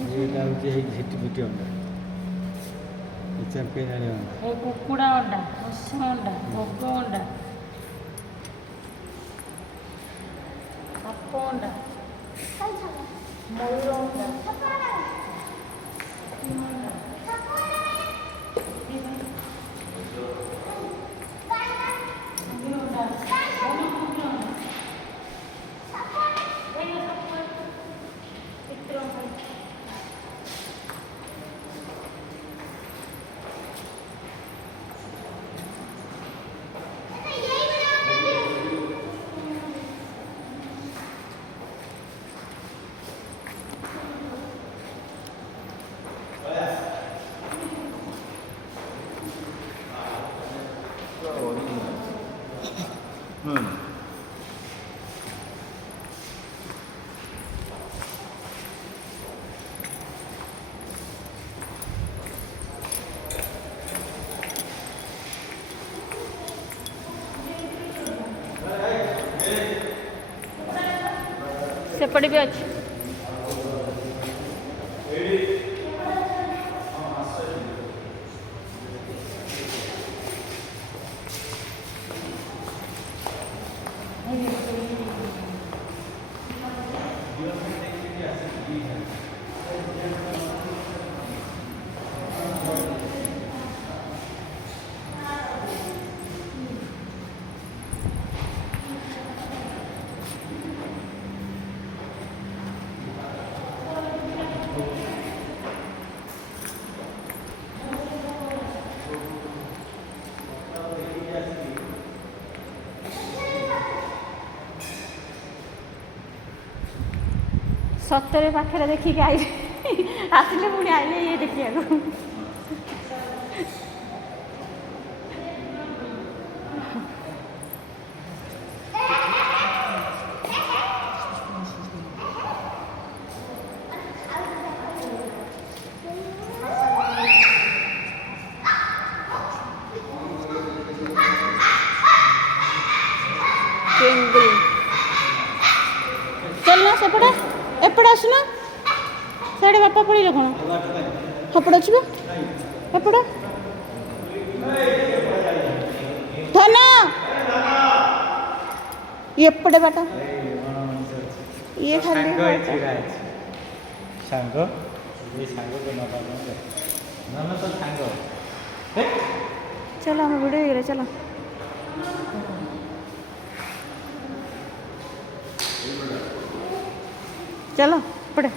ଏଇଟା ହେଉଛି ଏଇ ଝିଟିପିଟି ଅଣ୍ଡା, ଏ ଚାମ୍ପିଆନ ଅଣ୍ଡା, ଏ କୁକୁଡ଼ା ଅଣ୍ଡା, ହଂସ ଅଣ୍ଡା, ବଗ ଅଣ୍ଡା, ସାପ ଅଣ୍ଡା, ମୟୂର ଅଣ୍ଡା, ସେପଟେ ବି ଅଛି। ସତରେ ପାଖରେ ଦେଖିକି ଆଇଲେ ଆସିଲେ ପୁଣି ଆଇଲେ ଇଏ ଦେଖିବାକୁ। चलना सेपटे एपटे आसना साढ़े बापा पड़े कौन हपड़ अच्छे एपट धन एपटे बाटा ये खाली सांग ये सांग को ना तो सांग चलो हम वीडियो हो चलो चलो पड़े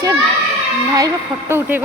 से भाई फोटो उठे